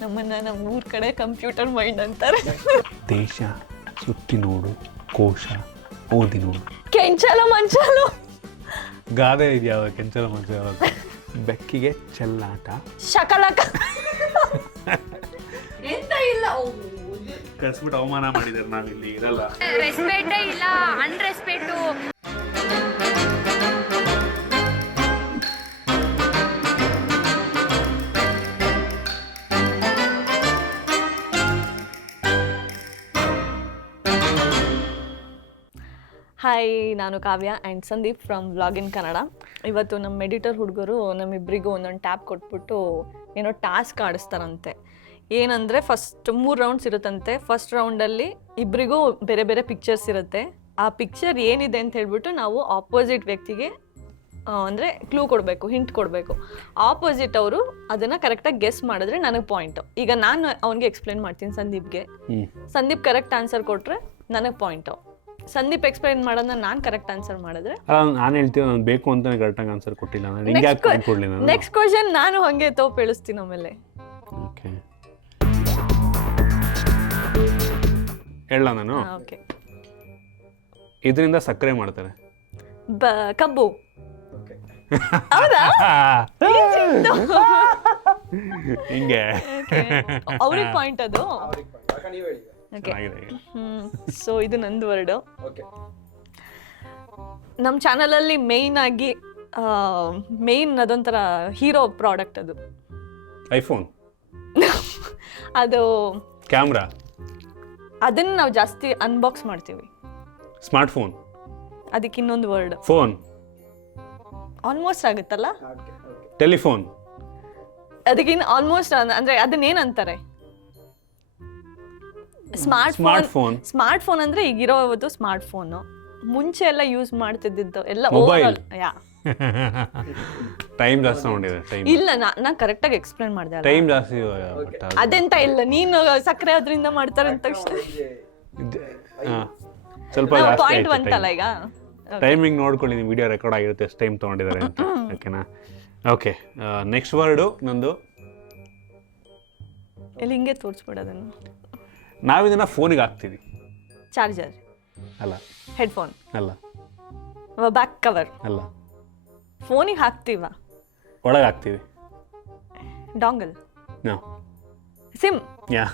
ನಮ್ಮನ್ನ ನಮ್ಮ ಊರ್ ಕಡೆ ಕಂಪ್ಯೂಟರ್ ಮೈಂಡ್ ಅಂತಾರೆ. ದೇಶ ಸುತ್ತಿ ನೋಡು, ಕೋಶ ಓದಿ ನೋಡು. ಕೆಂಚಲು ಮಂಚಲು ಗಾದೆ ಇದೆಯಾವ ಕೆಂಚಲ ಮಂಚ ಬೆಕ್ಕಿಗೆ ಚೆಲ್ಲಾಟ. ಶಕಲಕ ಎಂತ ಇಲ್ಲ. ಕಳ್ಸ್ಬಿಟ್ಟು ಅವಮಾನ ಮಾಡಿದಾರೆ, ನಾವಿಲ್ಲಿ ಇರಲ್ಲ. ರೆಸ್ಪೆಕ್ಟೇ ಇಲ್ಲ, ಅನ್ರೆಸ್ಪೆಕ್ಟು. ಹಾಯ್, ನಾನು Kavya and Sandeep from vlog in Kannada. ಇವತ್ತು ನಮ್ಮ ಎಡಿಟರ್ ಹುಡುಗರು ನಮ್ಮಿಬ್ಬರಿಗೂ ಒಂದೊಂದು ಟ್ಯಾಬ್ ಕೊಟ್ಬಿಟ್ಟು ಏನೋ ಟಾಸ್ಕ್ ಆಡಿಸ್ತಾರಂತೆ. ಏನಂದರೆ ಫಸ್ಟ್ 3 ರೌಂಡ್ಸ್ ಇರುತ್ತಂತೆ. ಫಸ್ಟ್ ರೌಂಡಲ್ಲಿ ಇಬ್ಬರಿಗೂ ಬೇರೆ ಬೇರೆ ಪಿಕ್ಚರ್ಸ್ ಇರುತ್ತೆ. ಆ ಪಿಕ್ಚರ್ ಏನಿದೆ ಅಂತ ಹೇಳ್ಬಿಟ್ಟು ನಾವು ಆಪೋಸಿಟ್ ವ್ಯಕ್ತಿಗೆ ಅಂದರೆ ಕ್ಲೂ ಕೊಡಬೇಕು, ಹಿಂಟ್ ಕೊಡಬೇಕು. ಆಪೋಸಿಟ್ ಅವರು ಅದನ್ನು ಕರೆಕ್ಟಾಗಿ ಗೆಸ್ ಮಾಡಿದ್ರೆ ನನಗೆ ಪಾಯಿಂಟು. ಈಗ ನಾನು ಅವ್ನಿಗೆ ಎಕ್ಸ್ಪ್ಲೇನ್ ಮಾಡ್ತೀನಿ ಸಂದೀಪ್ಗೆ. ಸಂದೀಪ್ ಕರೆಕ್ಟ್ ಆನ್ಸರ್ ಕೊಟ್ಟರೆ ನನಗೆ ಪಾಯಿಂಟು. ಸಂದೀಪ್ ಎಕ್ಸ್ಪ್ಲೈನ್ ಮಾಡೋದನ್ನ ನಾನು ಕರೆಕ್ಟ್ ಆನ್ಸರ್ ಮಾಡಿದ್ರೆ ನಾನು ಹೇಳ್ತೀವಿ, ನಾನು ಬೇಕು ಅಂತಾನೆ ಕರೆಕ್ಟಾಗಿ ಆನ್ಸರ್ ಕೊಟ್ಟಿಲ್ಲ, ನೆಕ್ಸ್ಟ್ ಕ್ವಶನ್ ನಾನು ಹಂಗೆ ತೋಪ್ ಹೇಳಿಸ್ತೀನಿ ಆಮೇಲೆ. ಓಕೆ, ಹೇಳ ನಾನು. ಓಕೆ, ಇದರಿಂದ ಸಕ್ಕರೆ ಮಾಡ್ತಾರೆ. ಕಬ್ಬು. ಹೌದಾ? ಹಿಂಗೆ ಅವ್ರಿಗೆ ಪಾಯಿಂಟ್ ಅದು. ಸೊ ಇದು ನಂದು ವರ್ಡು. ನಮ್ಮ ಚಾನಲಲ್ಲಿ ಮೇಯ್ನ್ ಅದೊಂಥರ ಹೀರೋ ಪ್ರಾಡಕ್ಟ್ ಅದು. ಐಫೋನ್, ಅದು ಕ್ಯಾಮ್ರಾ. ಅದನ್ನ ನಾವು ಜಾಸ್ತಿ ಅನ್ಬಾಕ್ಸ್ ಮಾಡ್ತೀವಿ. Smart phone. ಅದಕ್ಕೆ ಇನ್ನೊಂದು ವರ್ಡ್. ಫೋನ್ ಆಲ್ಮೋಸ್ಟ್ ಆಗುತ್ತಲ್ಲ. ಟೆಲಿಫೋನ್. ಅದಕ್ಕಿನ್ನ ಆಲ್ಮೋಸ್ಟ್ ಅಂದ್ರೆ ಅದನ್ನೇನಂತಾರೆ? Smart phone. ಸ್ಮಾರ್ಟ್ ಫೋನ್ ಅಂದ್ರೆ ಈಗಿರೋದು ಸ್ಮಾರ್ಟ್ ಫೋನ್. ಮುಂಚೆ ಎಲ್ಲ ಯೂಸ್ ಮಾಡ್ತಿದ್ದು ಎಲ್ಲ ಮೊಬೈಲ್. ಯಾ, ಟೈಮ್ ಜಾಸ್ತಿ ತಗೊಂಡಿದೆ. ಟೈಮ್ ಇಲ್ಲ, ನಾನು ಕರೆಕ್ಟಾಗಿ ಎಕ್ಸ್ಪ್ಲೇನ್ ಮಾಡಿದೆ. ಟೈಮ್ ಜಾಸ್ತಿ. ಅದೆಂತ ಇಲ್ಲ, ನೀನು ಸಕ್ಕರೆ ಅದರಿಂದ ಮಾಡ್ತಾರೆ ಅಂತ ತಕ್ಷಣ ಸ್ವಲ್ಪ ಪಾಯಿಂಟ್ ಬಂತಲ್ಲ ಈಗ. ಟೈಮಿಂಗ್ ನೋಡ್ಕೊಳ್ಳಿ, ನೀವು ವಿಡಿಯೋ ರೆಕಾರ್ಡ್ ಆಗಿರುತ್ತೆ ಎಷ್ಟು ಟೈಮ್ ತಗೊಂಡಿದ್ದಾರೆ ಅಂತ. ಓಕೆನಾ? ಓಕೆ, ನೆಕ್ಸ್ಟ್ ವರ್ಡು ನಂದು. ಎಲ್ಲಿ ಹಿಂಗೆ ತೋರಿಸ್ಬಿಡೋದನ್ನು. ನಾವಿದನ್ನ ಫೋನಿಗೆ ಹಾಕ್ತೀವಿ. ಚಾರ್ಜರ್ ಅಲ್ಲ. ಹೆಡ್ಫೋನ್ ಅಲ್ಲ. ಬ್ಯಾಕ್ ಕವರ್ ಅಲ್ಲ. ಫೋನಿಗೆ ಹಾಕ್ತೀವ. ಒಳಗೆ ಹಾಕ್ತೀವಿ. ಡಾಂಗಲ್. ನೋ. ಸಿಮ್. ಯಾ.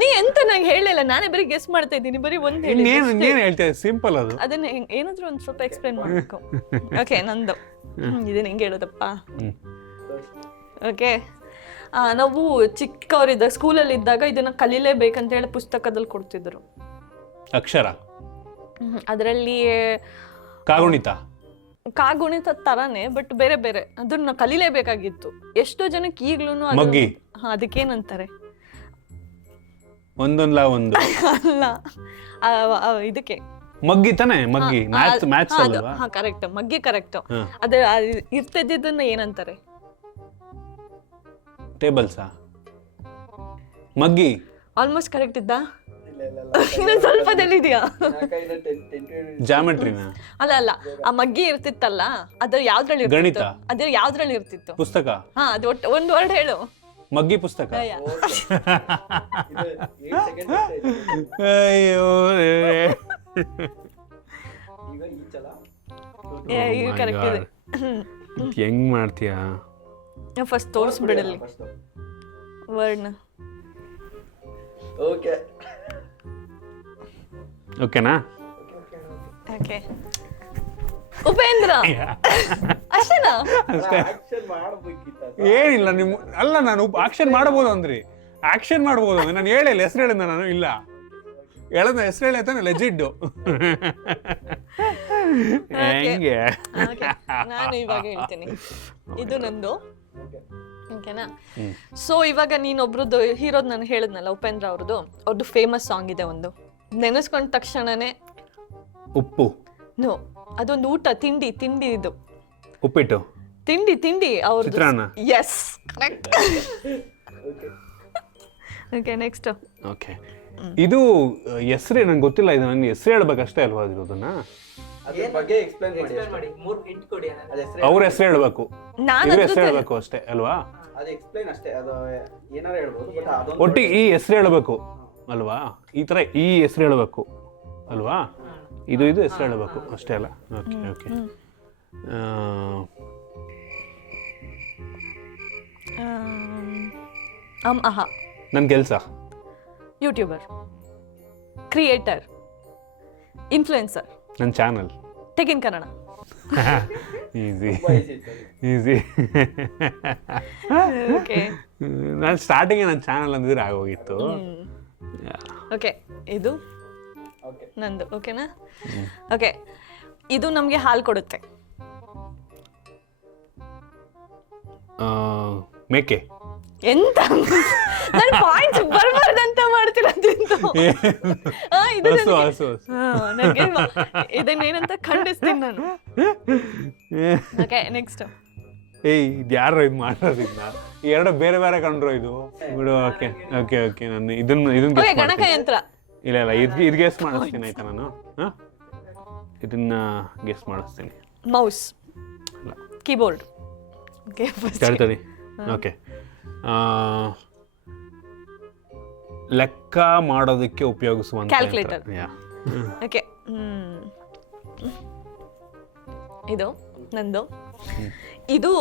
ನೀ ಎಂತ ನಂಗೆ ಹೇಳಿಲ್ಲ, ನಾನೇ ಬರೀ ಗೆಸ್ ಮಾಡ್ತಾ ಇದ್ದೀನಿ. ಬರೀ ಒಂದು ಹೇಳಿ. ಏನು ಹೇಳ್ತಾ ಇದ್ದೀನಿ, ಸಿಂಪಲ್ ಅದು. ಅದನ್ನ ಏನಾದ್ರೂ ಒಂದು ಸ್ವಲ್ಪ ಎಕ್ಸ್ಪ್ಲೇನ್ ಮಾಡಬೇಕು. ಓಕೆ, ನಂದು ಇದನ್ನ ಹೆಂಗೆ ಹೇಳೋದಪ್ಪ. ಓಕೆ, ನಾವು ಚಿಕ್ಕವರಿದ್ದಾಗ ಸ್ಕೂಲಲ್ಲಿ ಇದ್ದಾಗ ಇದನ್ನ ಕಲೀಲೇಬೇಕಂತ ಹೇಳಿ ಪುಸ್ತಕದಲ್ಲಿ ಕೊಡ್ತಿದ್ರು. ಅಕ್ಷರ. ಅದರಲ್ಲಿ ಕಾಗುಣಿತ ತರಾನೇ, ಬಟ್ ಬೇರೆ ಬೇರೆ. ಅದನ್ನ ಕಲೀಲೇಬೇಕಾಗಿತ್ತು. ಎಷ್ಟೋ ಜನಕ್ಕೆ ಈಗ್ಲೂ ಅದಕ್ಕೇನಂತಾರೆ? ಒಂದೊಂದ್ಲ ಒಂದು ಅಲ್ಲ, ಇದಕ್ಕೆ ಮಗ್ಗಿ ತಾನೆ. ಮಗ್ಗಿ ಮ್ಯಾಥ್ಸ್ ಅಲ್ವಾ? ಹಾ, ಕರೆಕ್ಟ್. ಮಗ್ಗಿ ಕರೆಕ್ಟ್. ಅದ ಇರ್ತಿದ್ದನ್ನ ಏನಂತಾರೆ? ಟೇಬಲ್ಸಾ? ಮಗ್ಗಿ. ಆಲ್ಮೋಸ್ಟ್ ಕರೆಕ್ಟ್ ಇದ್ದ. ಸ್ವಲ್ಪದಲ್ಲಿದೆಯಾ? ಜಾಮೆಟ್ರಿನ? ಅಲ್ಲ, ಆ ಮಗ್ಗಿ ಇರ್ತಿತ್ತಲ್ಲ, ಅದ್ರ ಯಾವ್ದ್ರಲ್ಲಿ? ಗಣಿತ. ಅದ್ರ ಯಾವ್ದ್ರಲ್ಲಿ ಇರ್ತಿತ್ತು? ಪುಸ್ತಕ. ಹಾ, ಅದು ಒಂದು ವರ್ಡ್ ಹೇಳು. ಮಗ್ಗಿ ಪುಸ್ತಕ. ಅಯ್ಯೋ, ಕರೆಕ್ಟ್ ಇದೆ. ಹೆಂಗ್ ಮಾಡ್ತೀಯಾ? ಫಸ್ಟ್ ತೋರಿಸ್ಬಿಡಲಿ ವರ್ಡ್ನ. ಓಕೆನಾ? ಓಕೆ, ಉಪೇಂದ್ರ. ಅಷ್ಟೇನಾ? ಏನಿಲ್ಲ, ನಿಮ್ಮ ಅಲ್ಲ, ನಾನು ಆಕ್ಷನ್ ಮಾಡಬಹುದು ಅಂದ್ರಿ. ಆಕ್ಷನ್ ಮಾಡಬಹುದು ಅಂದ್ರೆ ನಾನು ಹೇಳಿಲ್ಲ, ಹೆಸರು ಹೇಳಿದ ನಾನು. ಇಲ್ಲ, ಹೇಳದ ಹೆಸರು ಹೇಳತಾನೆ ಲೆಜಿಡ್. ಹೆಂಗೆ? ನಾನು ಇವಾಗ ಹೇಳ್ತೀನಿ. ಇದು ನಂದು. ಓಕೆನಾ? ಸೊ ಇವಾಗ ನೀನೊಬ್ರದ್ದು ಹೀರೋದ್ ನಾನು ಹೇಳಿದ್ನಲ್ಲ, ಉಪೇಂದ್ರ ಅವ್ರದ್ದು ಫೇಮಸ್ ಸಾಂಗ್ ಇದೆ ಒಂದು. ನೆನೆಸ್ಕೊಂಡ ತಕ್ಷಣನೇ ಉಪ್ಪು. ನೋ, ಅದೊಂದು ಊಟ, ತಿಂಡಿ. ಇದು ಉಪ್ಪಿಟ್ಟು. ತಿಂಡಿ ಅವ್ರದ್ದು. ಚಿತ್ರಾನ್ನ. Yes, correct. Okay, next. Okay, ಇದು ಹೆಸರೇ ನಂಗೆ ಗೊತ್ತಿಲ್ಲ. ಇದು ನನ್ನ ಹೆಸರು ಹೇಳ್ಬೇಕಷ್ಟೇ ಅಲ್ವಾ ಇರೋದನ್ನ? ಅದ್ರ ಬಗ್ಗೆ ಎಕ್ಸ್ಪ್ಲೈನ್ ಮಾಡಿ ಮೂರು ಹಿಂಟ್ ಕೊಡಿ ಅವ್ರ ಹೆಸರು ಹೇಳ್ಬೇಕು, ನಾನು ಇವ್ರ ಹೆಸರು ಹೇಳ್ಬೇಕು ಅಷ್ಟೇ ಅಲ್ವಾ? ಅದು ಎಕ್ಸ್ಪ್ಲೈನ್ ಅಷ್ಟೇ, ಅದು ಏನಾರ ಹೇಳ್ಬೋದು ಬಟ್ ಅದೊಂದು ಒಟ್ಟಿಗೆ ಈ ಹೆಸರು ಹೇಳ್ಬೇಕು ಅಲ್ವಾ? ಈ ತರ ಈ ಹೆಸರು ಹೇಳ್ಬೇಕು ಅಲ್ವಾ? ಇದು ಹೆಸರು ಹೇಳ್ಬೇಕು ಅಷ್ಟೇ ಅಲ್ಲ? Okay okay. ಆಹಾ, ನನ್ನ ಕೆಲಸ ಯೂಟ್ಯೂಬರ್, ಕ್ರಿಯೇಟರ್, ಇನ್ಫ್ಲುಯೆನ್ಸರ್, ನನ್ನ channel tech in Kannada. Easy ತುಂಬಾ easy ಇತ್ತು ಅದು. ಈಸಿ. ಓಕೆ ನಾನು ಸ್ಟಾರ್ಟಿಂಗ್ ನನ್ನ ಚಾನಲ್ ಅಂದಿದ್ರೆ ಆಗೋಗಿತ್ತು. ಓಕೆ, ಇದು Okay. ನಂದು. ಓಕೆನಾ? ಓಕೆ, ಇದು ನಮಗೆ ಹಾಲು ಕೊಡುತ್ತೆ. ಮೇಕೆ. ಎಂತ ನನ್ನ ಪಾಯಿಂಟ್ಸ್ ಬರ್ಬಾರ್ದಂತ ಮಾಡ್ತಿರೋದು ಇದು. ಹಸು ಹಸು ಹಸು. ನನಗೆ ಇದನ್ನೇನಂತ ಖಂಡಿಸ್ತೀನಿ ನಾನು. Okay, next. ಏಯ್ ಇದು ಯಾರು ಇದು ಮಾಡೋದಿಲ್ಲ, ಎರಡು ಬೇರೆ ಬೇರೆ ಕಂಡ್ರು ಇದು ಬಿಡು. ಓಕೆ ಓಕೆ ಓಕೆ, ನಾನು ಇದನ್ನ ಓಕೆ, ಗಣಕಯಂತ್ರ. ಇಲ್ಲ ಇಲ್ಲ, ಇದು ಗೆಸ್ ಮಾಡಿಸ್ತೀನಿ ಆಯ್ತಾ? ನಾನು ಇದನ್ನ ಗೆಸ್ ಮಾಡಿಸ್ತೀನಿ. Mouse, keyboard. ಓಕೆ, ತಡಿ. ಓಕೆ, ಲೆಕ್ಕ ಮಾಡೋದಕ್ಕೆ ಉಪಯೋಗಿಸುವಂತ Calculator. ಓಕೆ, ಇದು ನಂದು. ಇದು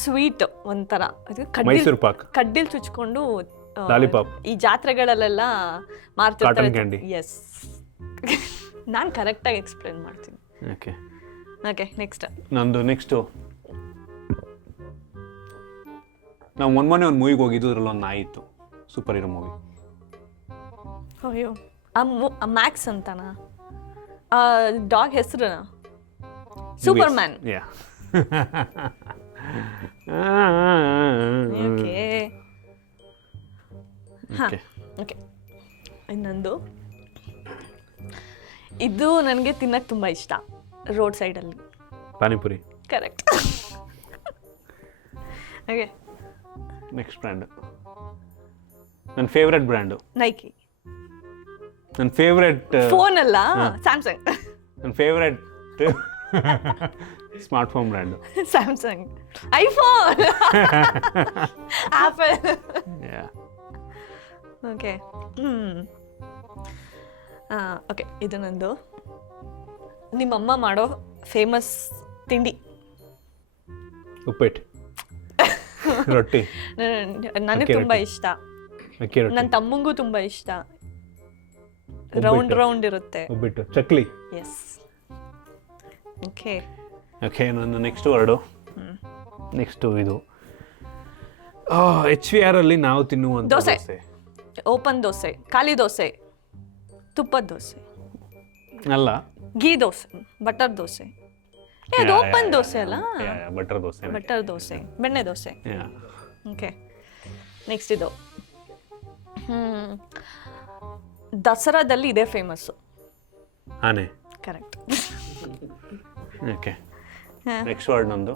ಸ್ವೀಟ್ ಒಂಥರ, ಇದು ಮೈಸೂರು ಪಾಕ್, ಕಡ್ಡಿಲ್ ಚುಚ್ಕೊಂಡು ಲಾಲಿಪಾಪ್, ಈ ಜಾತ್ರೆಗಳಲ್ಲೆಲ್ಲ ಮಾರ್ತಿರ್ತಾರೆ. Cotton candy. ಎಸ್, ನಾನು ಕರೆಕ್ಟಾಗಿ ಎಕ್ಸ್ಪ್ಲೇನ್ ಮಾಡ್ತೀನಿ. Okay okay, next. ನಂದು ನೆಕ್ಸ್ಟು, ನಾವು ಮೊನ್ನೆ ಒಂದು ಮೂವಿಗೆ ಹೋಗಿದ್ದು, ಅದ್ರಲ್ಲಿ ಒಂದು ನಾಯಿ ಇತ್ತು, ಸೂಪರ್ ಹೀರೋ ಮೂವಿ. ಅಯ್ಯೋ, ಮ್ಯಾಕ್ಸ್ ಅಂತನಾ ಡಾಗ್ ಹೆಸರು? Superman. ಯಾ. ಓಕೆ, ಹಾಂ, ಓಕೆ ಓಕೆ. ಇನ್ನೊಂದು, ಇದು ನನಗೆ ತಿನ್ನಕ್ಕೆ ತುಂಬ ಇಷ್ಟ, ರೋಡ್ ಸೈಡಲ್ಲಿ. Panipuri. Correct. Okay, next brand, ನನ್ನ ಫೇವ್ರೆಟ್ ಬ್ರ್ಯಾಂಡು, ನೈಕಿ. ನನ್ನ ಫೇವ್ರೆಟ್ ಫೋನ್ ಅಲ್ಲ, ಸ್ಯಾಮ್ಸಂಗ್. ನನ್ನ favourite smart phone brand, Samsung. IPhone, apple. Okay, okay, ಇದು ನಂದು. ನಿಮ್ಮಮ್ಮ ಮಾಡೋ ಫೇಮಸ್ ತಿಂಡಿ. ಉಪ್ಪಿಟ್ಟು, ರೊಟ್ಟಿ, ನನಗೆ ಅಕ್ಕಿ ತುಂಬ ರೊಟ್ಟಿ. ಇಷ್ಟ, ಅಕ್ಕಿ ರೊಟ್ಟಿ, ನನ್ನ ತಮ್ಮಂಗೂ ತುಂಬ ಇಷ್ಟ. ಒಬ್ಬಟ್ಟು. ರೌಂಡ್ ಇರುತ್ತೆ. ಉಪ್ಪಿಟ್ಟು, ಚಕ್ಲಿ. ಎಸ್. ಓಕೆ, ಓಕೆ, ನನ್ನ ನೆಕ್ಸ್ಟ್ ವರ್ಡು, ನೆಕ್ಸ್ಟು ಇದು HVR ಅಲ್ಲಿ ನಾವು ತಿನ್ನುವಂಥ ದೋಸೆ. ದೋಸೆ. ಓಪನ್ ದೋಸೆ, ಖಾಲಿ ದೋಸೆ, ತುಪ್ಪದ ದೋಸೆ, ಅಲ್ಲ, ಗೀ ದೋಸೆ, ಬಟರ್ ದೋಸೆ. ಅದು ಓಪನ್ ದೋಸೆ ಅಲ್ಲ, ಬಟರ್ ದೋಸೆ. ಬಟರ್ ದೋಸೆ, ಬೆಣ್ಣೆ ದೋಸೆ. ಓಕೆ, ನೆಕ್ಸ್ಟ್ ಇದು. ದಸರಾದಲ್ಲಿ ಇದೇ ಫೇಮಸ್ಸು. ಆನೆ. ಕರೆಕ್ಟ್. ಓಕೆ, ನೆಕ್ಸ್ಟ್ ವರ್ಡ್ ನಂದು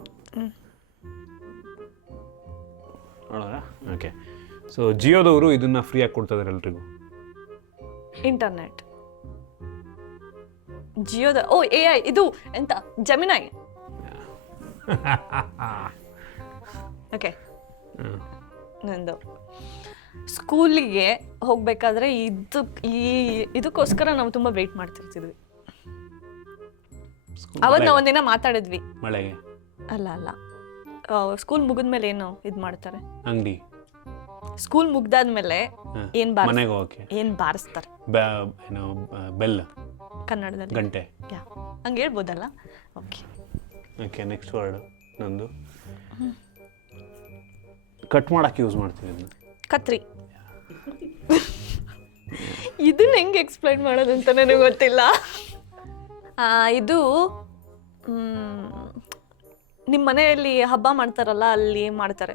ನೋಡೋಣ. ಓಕೆ, ಸೊ ಜಿಯೋದವರು ಇದನ್ನ ಫ್ರೀಯಾಗಿ ಕೊಡ್ತಿದ್ದಾರೆ ಎಲ್ರಿಗೂ. ಇಂಟರ್ನೆಟ್. ಜಿಯೋದ AI, ಇದು ಎಂತ, ಜಮಿನಾಯ್. ಓಕೆ, ನಂದು ಸ್ಕೂಲಿಗೆ ಹೋಗ್ಬೇಕಾದ್ರೆ ಇದಕ್ಕೋಸ್ಕರ ನಾವು ತುಂಬ ವೆಯ್ಟ್ ಮಾಡ್ತಿರ್ತಿದ್ವಿ. ಅವತ್ತು ನಾವು ಒಂದಿನ ಮಾತಾಡಿದ್ವಿ. ಮಳೆಗೆ ಅಲ್ಲ, ಸ್ಕೂಲ್ ಮುಗಿದ್ಮೇಲೆ ಏನು ಇದು ಮಾಡ್ತಾರೆ? ಅಂಗಡಿ. ಸ್ಕೂಲ್ ಮುಗ್ದಾದ್ಮೇಲೆ ಮನೆಗೆ ಹೋಗಕ್ಕೆ ಏನ್ ಬಾರಿಸ್ತಾರೆ? ಏನು ಬೆಲ್ ಕನ್ನಡದಲ್ಲಿ ಗಂಟೆ. ಹಂಗೆ ಹೇಳ್ಬೋದಲ್ಲ? ಓಕೆ ಓಕೆ, ನೆಕ್ಸ್ಟ್ ವರ್ಡ್ ನಂದು ಕಟ್ ಮಾಡಕ್ಕೆ ಯೂಸ್ ಮಾಡ್ತೀವಿ ಇದನ್ನ. ಕತ್ರಿ. ಇದನ್ನ ಹೆಂಗೆ ಎಕ್ಸ್ಪ್ಲೈನ್ ಮಾಡೋದು ಅಂತ ನನಗೆ ಗೊತ್ತಿಲ್ಲ. ಇದು ನಿಮ್ಮ ಮನೆಯಲ್ಲಿ ಹಬ್ಬ ಮಾಡ್ತಾರಲ್ಲ, ಅಲ್ಲಿ ಮಾಡ್ತಾರೆ.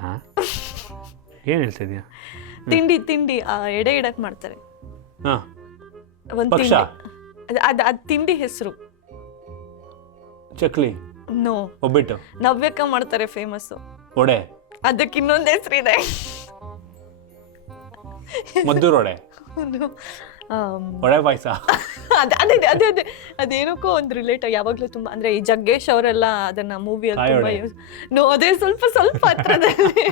ಹಾಂ, ಏನು ಹೇಳ್ತಾ ಇದೀಯಾ? ತಿಂಡಿ ಎಡೆ ಇಡಕ್ ಮಾಡ್ತಾರೆ. ಹಾಂ, ಒಂದು ಪಕ್ಷ. ತಿಂಡಿ, ಅದು ತಿಂಡಿ ಹೆಸರು. ಚಕ್ಲಿ. ನೋ, ಒಬ್ಬಿಟ್ಟು. ನವ್ಯಕ್ಕ ಮಾಡ್ತಾರೆ, ಫೇಮಸ್ಸು. ವಡೆ. ಅದಕ್ಕೆ ಇನ್ನೊಂದು ಹೆಸರಿದೆ. ಮದ್ದೂರು ವಡೆ. ಒಳ್ಳೆ ಪಾಯಸ. ಅದೇ ಅದೇ ಅದೇ ಅದೇನಕ್ಕೋ ಒಂದು ರಿಲೇಟ್ ಯಾವಾಗಲೂ ತುಂಬ ಅಂದರೆ ಈ ಜಗ್ಗೇಶ್ ಅವರೆಲ್ಲ ಅದನ್ನ ಮೂವಿಯಲ್ಲಿ ತುಂಬ ಯೂಸ್ ಅದೇ ಸ್ವಲ್ಪ ಸ್ವಲ್ಪ ಹತ್ರದಲ್ಲಿ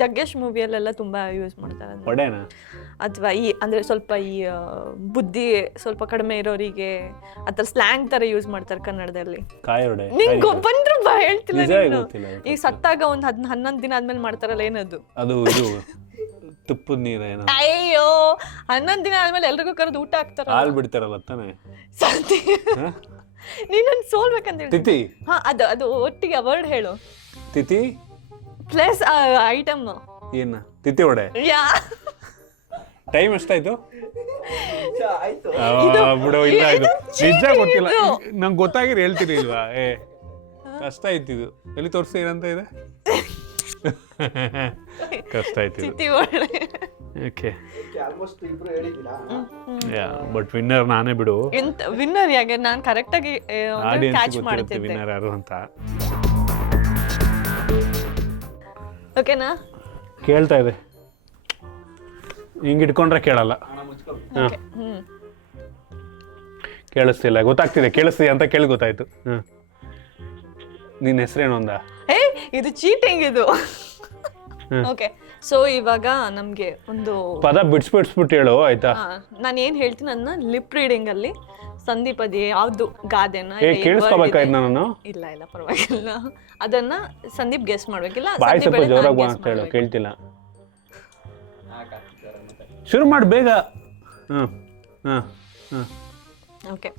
ಜಗ್ಗೇಶ್ ಮೂವಿಯಲ್ಲೆಲ್ಲ ತುಂಬ ಯೂಸ್ ಮಾಡ್ತಾರೆ ಒಡೆನಾ ಅಥವಾ ಈ ಅಂದರೆ ಸ್ವಲ್ಪ ಈ ಬುದ್ಧಿ ಸ್ವಲ್ಪ ಕಡಿಮೆ ಇರೋರಿಗೆ ಆ ಥರ ಸ್ಲ್ಯಾಂಗ್ ಥರ ಯೂಸ್ ಮಾಡ್ತಾರೆ ಕನ್ನಡದಲ್ಲಿ. ಕಾಯೋಡೆ ನಿಂಗೆ ಬಂದ್ರು ಹೇಳ್ತಿಲ್ಲ ನಿಜ ನೀನು. ಗೊತ್ತಿಲ್ಲ. ಈಗ ಸತ್ತಾಗ ಒಂದು 11 ದಿನ ಆದ್ಮೇಲೆ ಮಾಡ್ತಾರಲ್ಲ ಏನದು ಅದು ಇದು ತುಪ್ಪದ ನೀರ ಏನೋ ಅಯ್ಯೋ 11 ದಿನ ಆದ್ಮೇಲೆ ಎಲ್ರಿಗೂ ಕರೆದು ಊಟ ಹಾಕ್ತಾರ ಹಾಲು ಬಿಡ್ತಾರಲ್ಲ ತಾನೆ. ಸತ್ತಿ ನೀನ್ ನನ್ ಸೋಲ್ಬೇಕಂತ ಹೇಳಿ. ತಿಥಿ. ಹಾ ಅದು ಒಟ್ಟಿಗೆ ವರ್ಡ್ ಹೇಳು. ತಿಥಿ ಪ್ಲಸ್ ಐಟಮ್ ಏನ ತಿಥಿ ವಡೆ. ಯಾ ಟೈಮ್ ಎಷ್ಟಾಯ್ತು? ಆಯ್ತು ಬಿಡು ಇಲ್ಲ ಇದು ನಿಜ ಗೊತ್ತಿಲ್ಲ ಇದು. ನಂಗೆ ಗೊತ್ತಾಗಿರಿ ಹೇಳ್ತೀರಿ ಇಲ್ವಾ? ಕಷ್ಟ ಆಯ್ತಿದು. ಎಲ್ಲಿ ತೋರಿಸಿ ಏನಂತ ಇದೆ? ಕಷ್ಟ ಆಯ್ತಿದು. ಚಿತಿ ಒಳ್ಳೆ. ಓಕೆ ಆಲ್ಮೋಸ್ಟ್ ಇಬ್ರು ಹೇಳಿದ್ದೀರಾ. ಬಟ್ ವಿನ್ನರ್ ನಾನೇ ಬಿಡು. ಎಂತ ವಿನ್ನರ್ ಯಾಕೆ ನಾನು ಕರೆಕ್ಟ್ ಆಗಿ ಆಡಿಯನ್ಸ್ ಕ್ಯಾಚ್ ಗೊತ್ತಿರುತ್ತೆ ಮಾಡ್ತಿದ್ದೆ. ವಿನ್ನರ್ ಯಾರು ಅಂತ. ಓಕೆನಾ? ಕೇಳ್ತಾ ಇದೆ ಹಿಂಗೆ ಇಟ್ಕೊಂಡ್ರೆ ಕೇಳಲ್ಲ. ಓಕೆ ಕೇಳಿಸ್ತಿಲ್ಲ. ಗೊತ್ತಾಗ್ತಿದೆ ಕೇಳಿಸ್ತಿದೆ ಅಂತ ಕೇಳಿ ಗೊತ್ತಾಯ್ತು. ನಿನ್ನ ಹೆಸರೇನು ಅಂದ? ಇದು ಚೀಟಿಂಗ್ ಇದು. ಓಕೆ ಸೊ ಇವಾಗ ನಮ್ಗೆ ಒಂದು ಪದ ಬಿಡ್ಸ್ಬಿಟ್ಟು ಹೇಳು ಆಯ್ತಾ? ನಾನು ಏನ್ ಹೇಳ್ತೀನಿ ಅದನ್ನ ಲಿಪ್ ರೀಡಿಂಗ್ ಅಲ್ಲಿ ಸಂದೀಪ್ ಅದೇ ಯಾವ್ದು ಗಾದೆನ ಕೇಳಿಸ್ಕೋಬೇಕಾಯ್ತು ನಾನು. ಇಲ್ಲ ಇಲ್ಲ ಪರವಾಗಿಲ್ಲ, ಅದನ್ನ ಸಂದೀಪ್ ಗೆಸ್ ಮಾಡ್ಬೇಕಿಲ್ಲ. ಬಾಯ್ ಸ್ವಲ್ಪ ಜೋರಾಗಿ ಮಾತಾಡ್ತಾ ಹೇಳು, ಕೇಳ್ತಿಲ್ಲ. ಶುರು ಮಾಡಿ ಬೇಗ. ಓಕೆ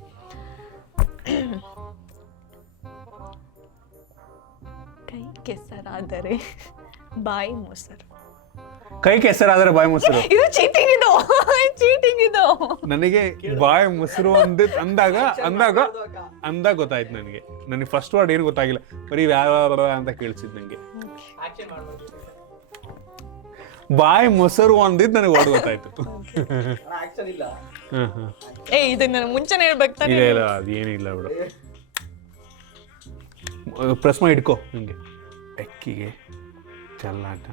ಕೈ ಕೆಸರಾದರೆ ಬಾಯಿ ಮೊಸರು. ಕೈ ಕೆಸರಾದರೆ ಬಾಯಿ ಮೊಸರು. ಇದು ಚೀಟಿಂಗ್ ಇದು ಚೀಟಿಂಗ್ ಇದು. ನನಗೆ ಬಾಯಿ ಮೊಸರು ಅಂದಾಗ ಗೊತ್ತಾಯ್ತು ನನಗೆ. ನನಗೆ ಫಸ್ಟ್ ವರ್ಡ್ ಏನು ಗೊತ್ತಾಗಿಲ್ಲ, ಬರೀ ಯಾವ ಅಂತ ಕೇಳಿಸಿದ್ ನಂಗೆ. ಬಾಯಿ ಮೊಸರು ಅಂದಿದ್ದು ನನಗೆ ವರ್ಡ್ ಗೊತ್ತಾಯ್ತು. ಆಕ್ಷನ್ ಇಲ್ಲ. ಇದನ್ನ ನಾನು ಮುಂಚೆನೇ ಹೇಳ್ಬೇಕು ತಾನೆ. ಇಲ್ಲ ಇಲ್ಲ ಅದೇನಿಲ್ಲ ಬಿಡು. ಪ್ರಶ್ನೆ ಇಟ್ಕೋ ನಿಂಗೆ. ಬೆಕ್ಕಿಗೆ ಚಲ್ಲಾಟ,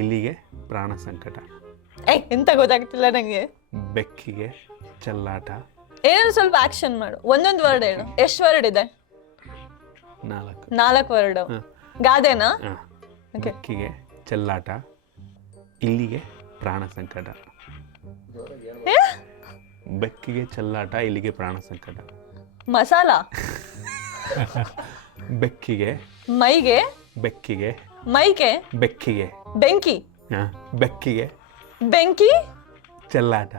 ಇಲ್ಲಿಗೆ ಪ್ರಾಣ ಸಂಕಟ. ಎಂತ ಗೊತ್ತಾಗ್ತಿಲ್ಲ ನಂಗೆ. ಬೆಕ್ಕಿಗೆ ಚಲ್ಲಾಟ. ಏನಾದ್ರು ಸ್ವಲ್ಪ ಆಕ್ಷನ್ ಮಾಡು. ಒಂದೊಂದು ವರ್ಡ್ ಹೇಳು. ಎಷ್ಟು ವರ್ಡ್ ಇದೆ? 4 ವರ್ಡ್. ಗಾದೆನಾ? ಬೆಕ್ಕಿಗೆ ಚೆಲ್ಲಾಟ, ಇಲ್ಲಿಗೆ ಪ್ರಾಣ ಸಂಕಟ. ಬೆಕ್ಕಿಗೆ ಚೆಲ್ಲಾಟ, ಇಲ್ಲಿಗೆ ಪ್ರಾಣ ಸಂಕಟ. ಮಸಾಲ. ಬೆಕ್ಕಿಗೆ ಮೈಗೆ. ಬೆಕ್ಕಿಗೆ ಮೈಗೆ. ಬೆಕ್ಕಿಗೆ ಬೆಂಕಿ. ಬೆಕ್ಕಿಗೆ ಬೆಂಕಿ ಚೆಲ್ಲಾಟ.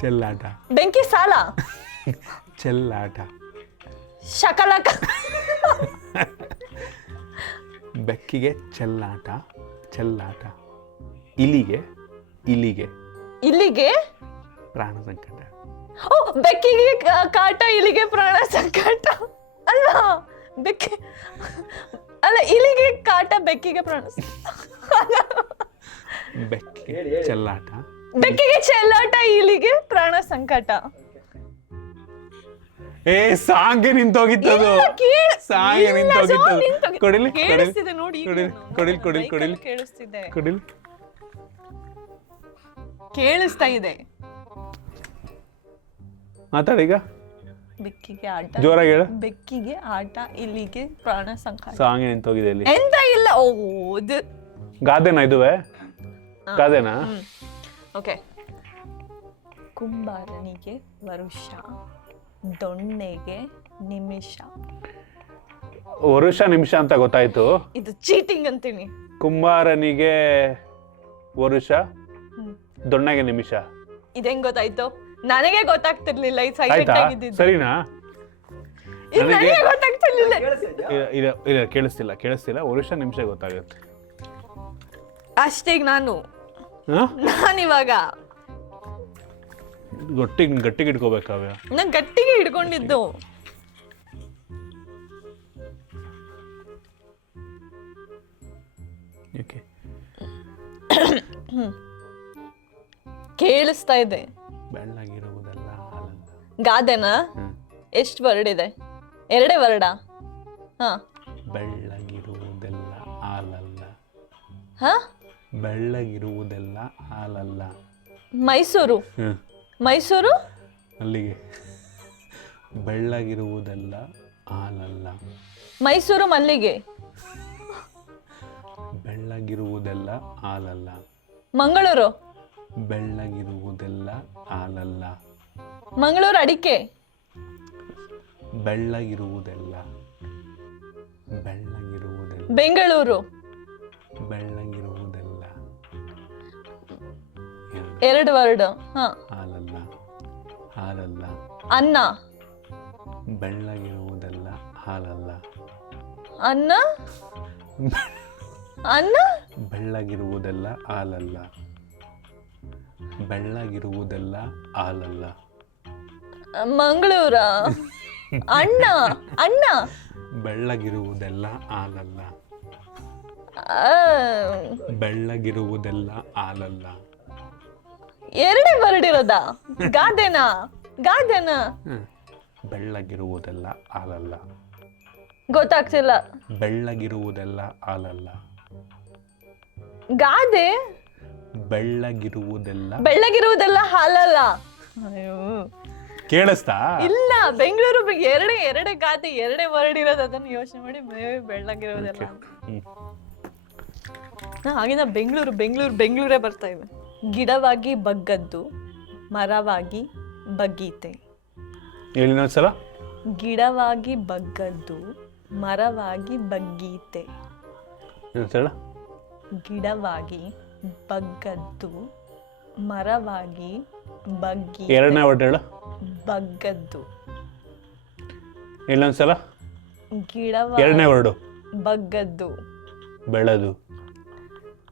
ಚೆಲ್ಲಾಟ. ಬೆಂಕಿ ಸಾಲ. ಚೆಲ್ಲಾಟ. ಶಕಲಕ. ಬೆಕ್ಕಿಗೆ ಚೆಲ್ಲಾಟ, ಚೆಲ್ಲಾಟ, ಇಲಿಗೆ ಇಲಿಗೆ ಇಲ್ಲಿಗೆ ಪ್ರಾಣ ಸಂಕಟ. ಓ ಬೆಕ್ಕಿಗೆ ಕಾಟ, ಇಲ್ಲಿಗೆ ಪ್ರಾಣ ಸಂಕಟ. ಅಲ್ಲ ಬೆಕ್ಕಿ ಅಲ್ಲ, ಇಲ್ಲಿಗೆ ಕಾಟ, ಬೆಕ್ಕಿಗೆ ಪ್ರಾಣ. ಬೆಕ್ಕಿಗೆ ಚೆಲ್ಲಾಟ, ಬೆಕ್ಕಿಗೆ ಚೆಲ್ಲಾಟ, ಇಲ್ಲಿಗೆ ಪ್ರಾಣ ಸಂಕಟ. ಸಾಂಗೆ ನಿಂತೋಗಿತ್ತದು. ಸಾಂಗೆ ನಿಂತೋಗಿತ್ತದು. ಕೊಡಿಲಿ ಕೇಳಿಸ್ತಿದೆ ನೋಡಿ. ಕೊಡಿಲಿ ಕೊಡಿಲಿ ಕೊಡಿಲಿ ಕೇಳಿಸ್ತಿದೆ. ಕೊಡಿಲಿ. ಕೇಳಿಸ್ತಾ ಇದೆ. ಮಾತಾಡೀಗ. ಬೆಕ್ಕಿಗೆ ಆಟ. ಜೋರಾಗಿ ಹೇಳು. ಬೆಕ್ಕಿಗೆ ಆಟ, ಇಲ್ಲಿಗೆ ಪ್ರಾಣ ಸಂಕಟ. ಸಾಂಗೆ ನಿಂತೋಗಿದೆ ಇಲ್ಲಿ. ಎಂತ ಇಲ್ಲ. ಓದು ಗಾದೆನಾ ಇದುವೆ? ಗಾದೆನಾ? ಓಕೆ. ಕುಂಬಾರನಿಗೆ ವರುಷ, ದೊಣ್ಣೆಗೆ ನಿಮಿಷ. ವರುಷ ನಿಮಿಷ ಅಂತ ಗೊತ್ತಾಯ್ತು. ಇದು ಚೀಟಿಂಗ್ ಅಂತೀನಿ. ಕುಂಬಾರನಿಗೆ ವರುಷ, ದೊಣ್ಣೆಗೆ ನಿಮಿಷ. ಇದೆಂಗ್ ಗೊತ್ತಾಯ್ತು? ನನಗೆ ಗೊತ್ತಾಗ್ತಿರ್ಲಿಲ್ಲ. ಇದು ಸೈಲೆಂಟ್ ಆಯ್ತಾ? ಆಗಿದ್ದು. ಸರಿನಾ? ನನಗೆ ಗೊತ್ತಾಗ್ತಿರ್ಲಿಲ್ಲ. ಇಲ್ಲ ಕೇಳಿಸ್ತಿಲ್ಲ. ವರುಷ ನಿಮಿಷ ಗೊತ್ತಾಗುತ್ತೆ ಅಷ್ಟೇ. ನಾನಿವಾಗ ಗಟ್ಟಿಗೆ ಇಟ್ಕೋಬೇಕಾವ್ಯ. ನಾನು ಗಟ್ಟಿಗೆ ಹಿಡ್ಕೊಂಡಿದ್ದು. ಕೇಳಿಸ್ತಾ ಇದೆ. ಬೆಳ್ಳಗಿರುವುದಲ್ಲ ಹಾಲಲ್ಲ. ಗಾದೆನಾ? ಎಷ್ಟು ವರ್ಡ್ ಇದೆ? 2 ವರ್ಡಾ? ಹಾ. ಬೆಳ್ಳಗಿರುವುದೆಲ್ಲ ಹಾಲಲ್ಲ. ಹಾ? ಬೆಳ್ಳಗಿರುವುದೆಲ್ಲ ಹಾಲಲ್ಲ. ಮೈಸೂರು. ಹ್ಮ್. ಮೈಸೂರು. ಅಲ್ಲಿಗೆ. ಬೆಳ್ಳಗಿರುವುದೆಲ್ಲ ಹಾಲಲ್ಲ. ಮೈಸೂರು ಮಲ್ಲಿಗೆ. ಬೆಳ್ಳಗಿರುವುದೆಲ್ಲ ಹಾಲಲ್ಲ. ಮಂಗಳೂರು. ಬೆಳ್ಳಗಿರುವುದೆಲ್ಲ ಹಾಲಲ್ಲ. ಮಂಗಳೂರು ಅಡಿಕೆ. ಬೆಳ್ಳಗಿರುವುದೆಲ್ಲ. ಬೆಳ್ಳಗಿರುವುದೆಲ್ಲ. ಬೆಂಗಳೂರು. ಬೆಳ್ಳಗಿರುವುದೆಲ್ಲ. ಎರಡು ವರ್ಡ್. ಹಾ. ಹಾಲಲ್ಲ. ಹಾಲಲ್ಲ. ಅನ್ನ. ಬೆಳ್ಳಗಿರುವುದೆಲ್ಲ ಹಾಲಲ್ಲ. ಅನ್ನ. ಅನ್ನ. ಬೆಳ್ಳಗಿರುವುದೆಲ್ಲ ಹಾಲಲ್ಲ. ಬೆಳ್ಳಗಿರುವುದೆಲ್ಲ ಹಾಲಲ್ಲ. ಮಂಗಳೂರ. ಅಣ್ಣ. ಅಣ್ಣ. ಬೆಳ್ಳಗಿರುವುದೆಲ್ಲ ಹಾಲಲ್ಲ. ಆ, ಬೆಳ್ಳಗಿರುವುದೆಲ್ಲ ಹಾಲಲ್ಲ. ಎರಡೇ ವರ್ಡ್ ಇರೋದಾ? ಗಾದೆನಾ? ಗಾದೆನಾ? ಬೆಳ್ಳಗಿರುವುದೆಲ್ಲ ಹಾಲಲ್ಲ. ಗೊತ್ತಾಗ್ತಿಲ್ಲ. ಬೆಳ್ಳಗಿರುವುದೆಲ್ಲ ಹಾಲಲ್ಲ. ಗಾದೆ. ಬೆಳ್ಳಗಿರುವುದೆಲ್ಲ. ಬೆಳ್ಳಗಿರುವುದೆಲ್ಲ ಹಾಲಲ್ಲ. ಅಯ್ಯೋ ಕೇಳಿಸ್ತಾ? ಇಲ್ಲ, ಬೆಂಗಳೂರು ಎರಡೇ ಗಾದೆ, ಎರಡೇ ವರ್ಡ್ ಇರೋದು. ಅದನ್ನ ಯೋಚನೆ ಮಾಡಿ ಬೆಳ್ಳಗಿರುವುದೆಲ್ಲ ಅಂತ. ಹಾಗಿನ ಬೆಂಗಳೂರೇ ಬರ್ತಾ ಇವೆ. ಗಿಡವಾಗಿ ಬಗ್ಗದ್ದು, ಮರವಾಗಿ ಬಗ್ಗೀತೆ. ಹೇಳಿನೊಂದ್ಸಲ. ಗಿಡವಾಗಿ ಬಗ್ಗದ್ದು, ಮರವಾಗಿ ಬಗ್ಗೀತೆ. ಇನ್ನೊಂದ್ಸಲ. ಗಿಡವಾಗಿ ಬಗ್ಗದ್ದು, ಮರವಾಗಿ ಬಗ್ಗಿ. ಎರಡನೇ ವರ್ಡ್ ಹೇಳು. ಬಗ್ಗದ್ದು. ಇನ್ನೊಂದ್ಸಲ. ಗಿಡವಾಗಿ ಎರಡನೇ ವರ್ಡು. ಬಗ್ಗದ್ದು. ಬೆಳೆದು.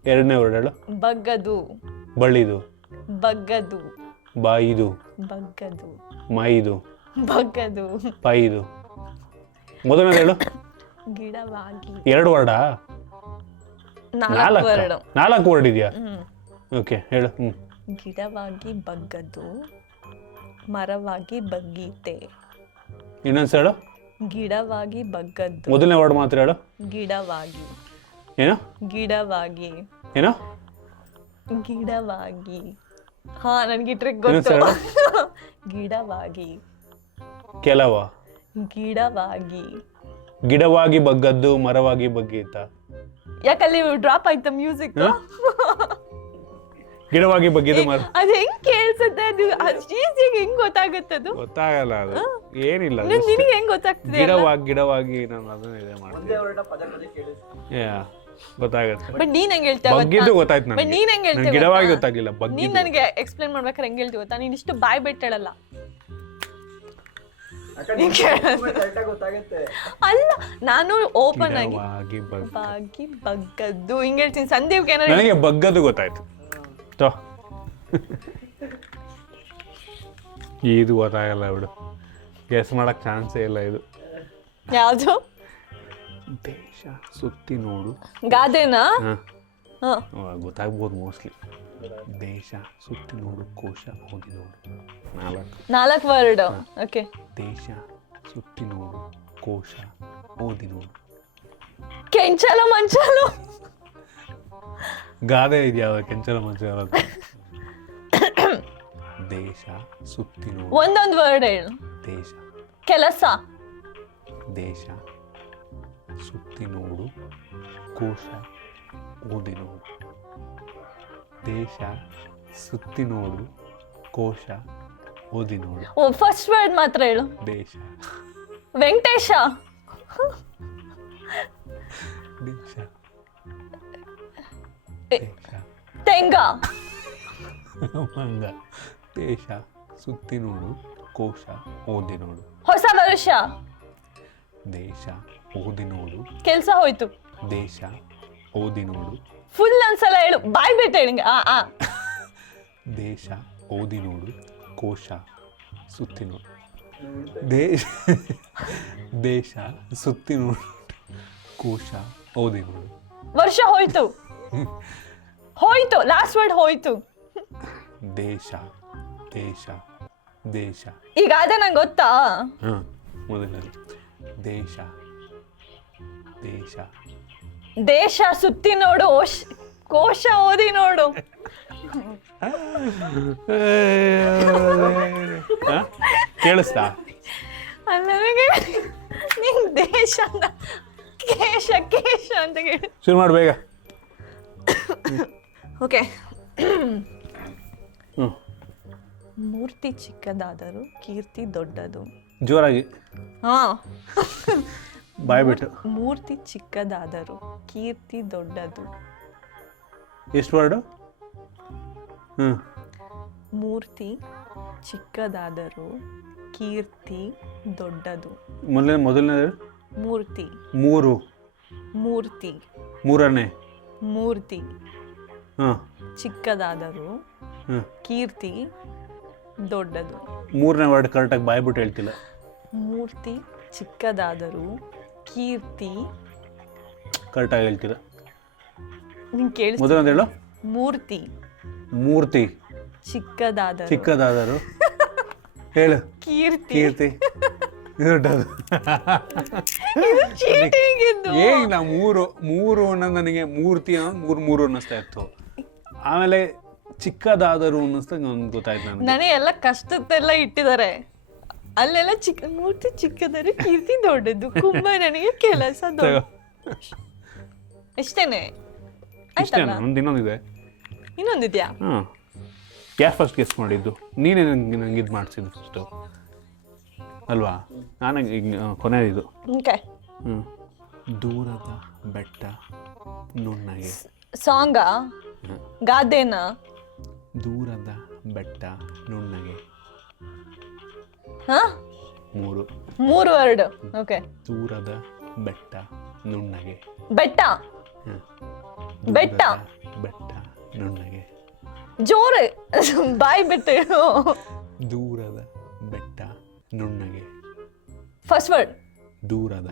ಎರಡನೇ ವರ್ಡ್ ಹೇಳು. ಬಗ್ಗದು. ಬಳಿದು. ಬಗ್ಗದು. ಬಾಯಿದು. ಬಗ್ಗದು. ಮೈದು. ಬಗ್ಗದು. ಪೈದು. ಮೊದಲನೇದು ಹೇಳು. ಗಿಡವಾಗಿ. ಎರಡು ವರ್ಡಾ? ನಾಲ್ಕು ವರ್ಡ್. ನಾಲ್ಕು ವರ್ಡ್ ಇದೆಯಾ? ಓಕೆ ಹೇಳು. ಗಿಡವಾಗಿ ಬಗ್ಗದು, ಮರವಾಗಿ ಬಗ್ಗೀತೆ. ಇನ್ನೊಂದ್ಸ ಹೇಳು. ಗಿಡವಾಗಿ ಬಗ್ಗದ್ದು. ಮೊದಲನೇ ವರ್ಡ್ ಮಾತ್ರ ಹೇಳು. ಗಿಡವಾಗಿ. ಏನು? ಗಿಡವಾಗಿ. ಏನು? ಗಿಡವಾಗಿ. ಹಾ, ನನ್ಗೆ ಟ್ರಿಕ್ ಗೊತ್ತು. ಗಿಡವಾಗಿ. ಕೆಲವ. ಗಿಡವಾಗಿ. ಗಿಡವಾಗಿ ಬಗ್ಗದ್ದು, ಮರವಾಗಿ ಬಗ್ಗೀತ. ಯಾಕಲ್ಲಿ ಡ್ರಾಪ್ ಆಯ್ತಾ ಮ್ಯೂಸಿಕ್? ಗಿಡವಾಗಿ ಬಗ್ಗಿದ್ದು ಮರ. ಅದ್ ಹೆಂಗ್ ಕೇಳ್ಸುತ್ತೆ? ಅದು ಈಸಿಯಾಗಿ ಹೆಂಗ್ ಗೊತ್ತಾಗುತ್ತದು? ಗೊತ್ತಾಗಲ್ಲ ಅದು. ಏನಿಲ್ಲ. ನಿನಗೆ ಹೆಂಗ್ ಗೊತ್ತಾಗ್ತದೆ? ಗಿಡವಾಗಿ ನಾನು ಅದನ್ನ ಇದೆ ಮಾಡ್ತೀನಿ. ಗೊತ್ತಾಗುತ್ತೆ. ಬಟ್ ನೀನ್ ಹೆಂಗ್ ಹೇಳ್ತೀಯ? ಬಗ್ಗಿದ್ದು ಗೊತ್ತಾಯ್ತು ನನಗೆ. ನೀನ್ ಹೆಂಗ್ ಹೇಳ್ತೀಯ? ಗಿಡವಾಗಿ ಗೊತ್ತಾಗಿಲ್ಲ. ನೀನ್ ನನಗೆ ಎಕ್ಸ್ಪ್ಲೇನ್ ಮಾಡ್ಬೇಕಾದ್ರೆ ಹೆಂಗ್ ಹೇಳ್ತೀವಿ ಗೊತ್ತಾ? ನೀನ್ ಇಷ್ಟು ಬಾಯ್ ಬಿಟ್ಟು ಹೇಳಲ್ಲ. ಅಲ್ಲ, ನಾನು ಓಪನ್ ಆಗಿ ಬಾಗಿ ಬಗ್ಗದ್ದು ಹಿಂಗ್ ಹೇಳ್ತೀನಿ. ಸಂದೀಪ್ ಏನಾದ್ರು ನನಗೆ ಬಗ್ಗದ್ದು ಗೊತ್ತಾಯ್ತು. ಇದು ಗೊತ್ತಾಗಲ್ಲ ಬಿಡು. ಗೆಸ್ ಮಾಡಕ್ ಚಾನ್ಸೇ ಇಲ್ಲ ಇದು. ಯಾವ್ದು? ದೇಶ ಸುತ್ತಿ ನೋಡು. ಗಾದೆನಾ? ಗೊತ್ತಾಗ್ಬೋದು ಮೋಸ್ಟ್ಲಿ. ದೇಶ ಸುತ್ತಿ ನೋಡು, ಕೋಶ ಓದಿ ನೋಡು. ನಾಲ್ಕು ವರ್ಡ್. ಓಕೆ. ದೇಶ ಸುತ್ತಿ ನೋಡು, ಕೋಶ ಓದಿ ನೋಡು. ಕೆಂಚಲು ಮಂಚಲು. ಗಾದೆ ಇದೆಯಾ? ಕೆಂಚಲ ಮಂಚಲ. ದೇಶ ಸುತ್ತಿ ನೋಡು. ಒಂದೊಂದು ವರ್ಡ್ ಹೇಳು. ದೇಶ. ಕೆಲಸ. ದೇಶ ಸುತ್ತಿ ನೋಡು, ಕೋಶ ಓದಿ ನೋಡು. ದೇಶ ಸುತ್ತಿ ನೋಡು, ಕೋಶ ಓದಿ ನೋಡು. ಓ, ಫಸ್ಟ್ ವರ್ಡ್ ಮಾತ್ರ ಹೇಳು. ದೇಶ. ವೆಂಕಟೇಶ. ದೇಶ. ದೇಶ. ತೆಂಗ. ಮಂಗ. ದೇಶ ಸುತ್ತಿ ನೋಡು, ಕೋಶ ಓದಿ ನೋಡು. ಹೊಸ ವರ್ಷ. ದೇಶ ಓದಿ ನೋಡು. ಕೆಲ್ಸ ಹೋಯ್ತು. ದೇಶ ಓದಿ ನೋಡು. ಫುಲ್ ಒಂದ್ಸಲ ಹೇಳು, ಬಾಯ್ ಬಿಟ್ಟು ಹೇಳಿ. ದೇಶ ಓದಿ ನೋಡು, ಕೋಶ ಸುತ್ತಿ ನೋಡು. ದೇಶ ಸುತ್ತಿ ನೋಡು, ಕೋಶ ಓದಿ ನೋಡು. ವರ್ಷ ಹೋಯ್ತು. ಹೋಯ್ತು, ಲಾಸ್ಟ್ ವರ್ಡ್ ಹೋಯ್ತು. ದೇಶ. ದೇಶ. ದೇಶ. ಈಗ ಅದೇ ನಂಗೆ ಗೊತ್ತಾ? ಮೊದಲನೇ ದೇಶ. ದೇಶ. ದೇಶ ಸುತ್ತಿ ನೋಡು, ಕೋಶ ಓದಿ ನೋಡು. ಕೇಳಿಸ್ತಾ? ಅಲ್ಲ ನನಗೆ ನಿನ್ ದೇಶ ಅಂತ ಕೇಶ ಕೇಶ ಅಂತ ಕೇಳಿ. ಶುರು ಮಾಡಿ ಬೇಗ. ಓಕೆ. ಹ್ಞೂ, ಮೂರ್ತಿ ಚಿಕ್ಕದಾದರೂ ಕೀರ್ತಿ ದೊಡ್ಡದು. ಜೋರಾಗಿ ಹಾ. ಬಾಯ್ಬಿಟ್ಟು. ಮೂರ್ತಿ ಚಿಕ್ಕದಾದರೂ ಕೀರ್ತಿ ದೊಡ್ಡದು. ಎಷ್ಟು ವರ್ಡು? ಹ್ಞೂ. ಮೂರ್ತಿ ಚಿಕ್ಕದಾದರೂ ಕೀರ್ತಿ ದೊಡ್ಡದು. ಮೊದಲನೇದು ಮೂರ್ತಿ. ಮೂರು. ಮೂರ್ತಿ. ಮೂರನೇ. ಮೂರ್ತಿ ಹಾಂ. ಚಿಕ್ಕದಾದರೂ ಹಾಂ. ಕೀರ್ತಿ ದೊಡ್ಡದು. ಮೂರನೇ ವರ್ಡ್ ಕರೆಕ್ಟಾಗಿ ಬಾಯ್ಬಿಟ್ಟು ಹೇಳ್ತಿಲ್ಲ. ಮೂರ್ತಿ ಚಿಕ್ಕದಾದರೂ ಕೀರ್ತಿ ಕರೆಕ್ಟಾಗಿ ಹೇಳ್ತಿಲ್ಲ. ನಿಂಗೆ ಕೇಳಿಸ್ ಮೊದಲನೇದು ಹೇಳು. ಮೂರ್ತಿ ಮೂರ್ತಿ ಚಿಕ್ಕದಾದರೂ ಹೇಳು. ಕೀರ್ತಿ ಕೀರ್ತಿ ದೊಡ್ಡದು. ಇದು cheating ಇದು. ಏನಿಲ್ಲ, ಮೂರು ಅನ್ನೋದು ನನಗೆ ಮೂರ್ತಿ ಅನ್ನೋದು ಮೂರು ಅನ್ನಿಸ್ತಾ ಇತ್ತು. ಆಮೇಲೆ ಚಿಕ್ಕದಾದರೂ ಅನ್ನಿಸ್ತಾ ನನಗೆ ಗೊತ್ತಾಯ್ತು. ನನಗೆ ಎಲ್ಲ ಕಷ್ಟದ್ದೆಲ್ಲ ಇಟ್ಟಿದ್ದಾರೆ, ಅಲ್ಲೆಲ್ಲ ಮೂರ್ತಿ ಚಿಕ್ಕದಾದರೂ ಕೀರ್ತಿ ದೊಡ್ಡದು. ಕುಂಭ ನನಗೆ ಕೆಲಸ ಇಷ್ಟೇನೆ ಆಯ್ತಲ್ಲ. ಇನ್ನೊಂದಿದೆ. ಇನ್ನೊಂದಿದ್ಯಾ? ಹಾಂ, ಯಾರು ಫಸ್ಟ್ ಗೆಸ್ ಮಾಡಿದ್ದು? ನೀನೇ ನಂಗೆ ಇದು ಮಾಡಿಸಿದ್ದು ಫಸ್ಟು ಅಲ್ವಾ? ನಾನು ಈಗ ಕೊನೆಯದು. ಓಕೆ. ಹ್ಞೂ. ದೂರದ ಬೆಟ್ಟ ನುಣ್ಣಗೆ. ಸಾಂಗಾ? ಗಾದೆನಾ? ದೂರದ ಬೆಟ್ಟ ನುಣ್ಣಗೆ. ಹಾ, ಮೂರು ವರ್ಡ್. ಓಕೆ. ದೂರದ ಬೆಟ್ಟ ನುಣ್ಣಗೆ. ಬೆಟ್ಟ. ಬೆಟ್ಟ. ಬೆಟ್ಟ ನುಣ್ಣಗೆ. ಜೋರೆ ಬಾಯ್ ಬಿಟ್ಟು. ದೂರದ ಬೆಟ್ಟ ನುಣ್ಣಗೆ. First word. ದೂರದ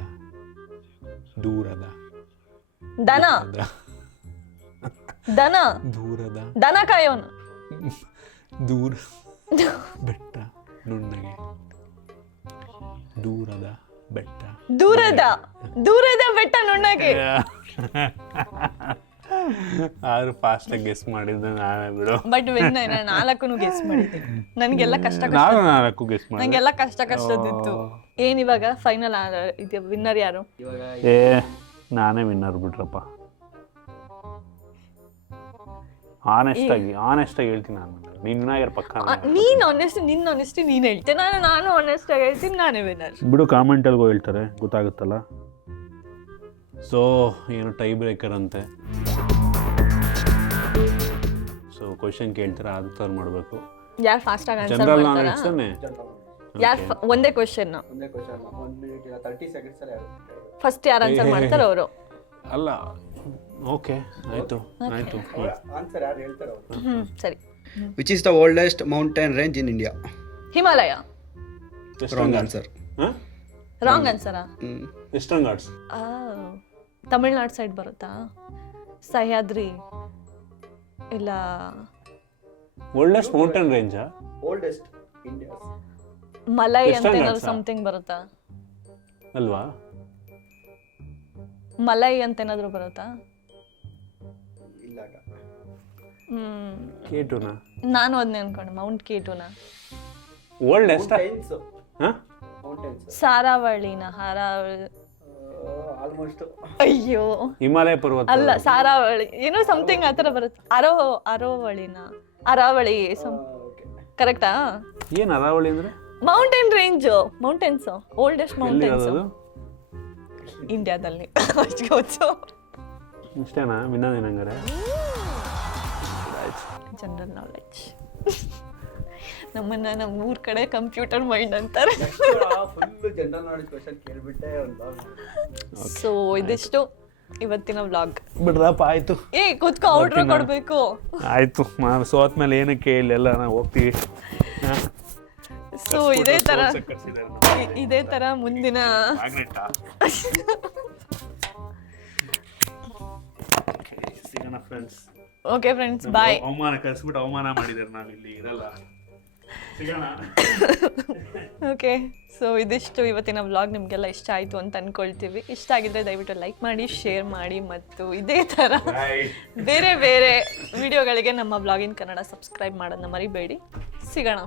ದನ. ದನ. ದೂರದ ದನ ಕಾಯೋನು. ದೂರ ಬೆಟ್ಟ ನುಣ್ಣಗೆ. ದೂರದ ಬೆಟ್ಟ. ದೂರದ ಬೆಟ್ಟ ನುಣ್ಣಗೆ. ಆದ್ರೂ ಫಾಸ್ಟಾಗಿ ಗೆಸ್ ಮಾಡಿದ್ದೆ ನಾನೇ ಬಿಡು. ಬಟ್ ವಿನ್ ನಾನು 4 ಗೆಸ್ ಮಾಡಿದ್ದೆ. ನನಗೆಲ್ಲ ಕಷ್ಟ ನಾನು 4 ಗೆಸ್ ಮಾಡಿದೆ. ನನಗೆಲ್ಲ ಕಷ್ಟದಿತ್ತು. ಏನಿವಾಗ ಫೈನಲ್ ಇದು ವಿನ್ನರ್ ಯಾರು? ಏ ನಾನೇ ವಿನ್ನರ್ ಬಿಡ್ರಪ್ಪ. ಆನೆಸ್ಟ್ ಆಗಿ ಹೇಳ್ತೀನಿ ನಾನು. ನಿನ್ನ ಯಾರು ಪಕ್ಕ ನೀನ್ ನಿನ್ನ ಆನೆಸ್ಟಿ ನೀನ್ ಹೇಳ್ತೀನಿ, ನಾನು ಆನೆಸ್ಟ್ ಆಗಿ ಹೇಳ್ತೀನಿ, ನಾನೇ ವಿನ್ನರ್ ಬಿಡು. ಕಾಮೆಂಟಲ್ಗೂ ಹೇಳ್ತಾರೆ, ಗೊತ್ತಾಗುತ್ತಲ್ಲ. ಸೊ ಏನು ಟೈ ಬ್ರೇಕರ್ ಅಂತೆ. ಸೊ ಕ್ವಶನ್ ಕೇಳ್ತಾರೆ, ಅದು ಥರ ಮಾಡಬೇಕು. ಯಾರು ಫಾಸ್ಟ್ ಆಗಿ ಆನ್ಸರ್ ಜನರಲ್ ಮಾಡ್ತಾರಾ? ನಾಲೆಡ್ಜ್ ತಾನೆ. ಯಾರು ಒಂದೇ ಕ್ವಶನ್ 1 ಮಿನಿಟ್ ಇಲ್ಲ 30 ಸೆಕೆಂಡ್ಸ್ ಅಲ್ಲಿ ಫಸ್ಟ್ ಯಾರು ಆನ್ಸರ್ ಮಾಡ್ತಾರೋ ಅವರು. ಅಲ್ಲ, ಓಕೆ, ಆಯ್ತು. ಆನ್ಸರ್ ಯಾರು ಹೇಳ್ತಾರೆ ಅವರು. ಸರಿ. Which is the oldest mountain range in India? Himalaya. Wrong answer. Wrong ಆನ್ಸರಾ? ವೆಸ್ಟರ್ನ್ ಘಾಟ್ಸ್. ತಮಿಳ್ನಾಡು ಸೈಡ್ ಬರುತ್ತಾ? ಸಹ್ಯಾದ್ರಿ ಇಲ್ಲ. ಓಲ್ಡೆಸ್ಟ್ ಮೌಂಟೇನ್ ರೇಂಜಾ? Oldest India. ಮಲೈ ಅಂತ Western ಏನಾದ್ರು Ghats ಸಮಥಿಂಗ್ ಬರುತ್ತಾ? ಅಲ್ವಾ? ಮಲೈ ಅಂತ ಏನಾದ್ರು ಬರುತ್ತಾ? ಇಲ್ಲ. ಕೇಟುನಾ? ನಾನು ಅದನ್ನೇ ಅನ್ಕೊಂಡೆ, ಮೌಂಟ್ ಕೇಟುನಾ. Oldest Mountains. ಸಾರಾವಳಿನ ಆಲ್ಮೋಸ್ಟ್. ಅಯ್ಯೋ, ಹಿಮಾಲಯ ಪರ್ವತ ಅಲ್ಲ, ಸಾರಾವಳಿ ಏನೋ ಸಮಥಿಂಗ್ ಆ ಥರ ಬರುತ್ತೆ. ಅರಾವಳಿ ಕರೆಕ್ಟಾ? ಏನು ಅರಾವಳಿ ಅಂದ್ರೆ? Mountain range, mountains, oldest mountains ಎಲ್ಲಿರೋದು? ಇಂಡಿಯಾದಲ್ಲಿ. ಅಷ್ಟು ಗೊತ್ತು. ಇಷ್ಟೇನಾ ವಿನ್ನೋದಿನ ಹಂಗಾರೆ? General knowledge. ನಮ್ಮ ಊರ್ ಕಡೆ ಕಂಪ್ಯೂಟರ್ ಮೈಂಡ್ ಅಂತಾರೆ. ಫುಲ್ ಜನರಲ್ ನಾಲೆಡ್ಜ್ ಕ್ವೆಶ್ಚನ್ ಕೇಳ್ಬಿಟ್ಟೆ ಒಂದು. ಸೊ ಇದಿಷ್ಟು ಇವತ್ತಿನ ವ್ಲಾಗ್. ಬಿಡ್ರಪ್ಪ, ಆಯ್ತು. ಕೂತ್ಕೋ, ಆರ್ಡರ್ ಕೊಡ್ಬೇಕು. ಆಯ್ತು, ಸೋತ್ ಮೇಲೆ ಏನಕ್ಕೆ ಇಲ್ಲೆಲ್ಲ ನಾವು ಹೋಗ್ತೀವಿ. ಸೊ ಇದೇ ತರ ಮುಂದಿನ ಓಕೆ ಫ್ರೆಂಡ್ಸ್, ಬಾಯ್. ಅವಮಾನ ಕಳಿಸ್ಬಿಟ್ಟು ಅವಮಾನ ಮಾಡಿದಾರೆ, ನಾವು ಇಲ್ಲಿ ಇರಲ್ಲ. ಓಕೆ, ಸೊ ಇದಿಷ್ಟು ಇವತ್ತಿನ ವ್ಲಾಗ್. ನಿಮಗೆಲ್ಲ ಇಷ್ಟ ಆಯಿತು ಅಂತ ಅಂದ್ಕೊಳ್ತೀವಿ. ಇಷ್ಟ ಆಗಿದ್ರೆ ದಯವಿಟ್ಟು ಲೈಕ್ ಮಾಡಿ, ಶೇರ್ ಮಾಡಿ, ಮತ್ತು ಇದೇ ಥರ ಬೇರೆ ಬೇರೆ ವಿಡಿಯೋಗಳಿಗೆ ನಮ್ಮ ವ್ಲಾಗಿನ್ ಕನ್ನಡ ಸಬ್ಸ್ಕ್ರೈಬ್ ಮಾಡೋದನ್ನ ಮರಿಬೇಡಿ. ಸಿಗೋಣ.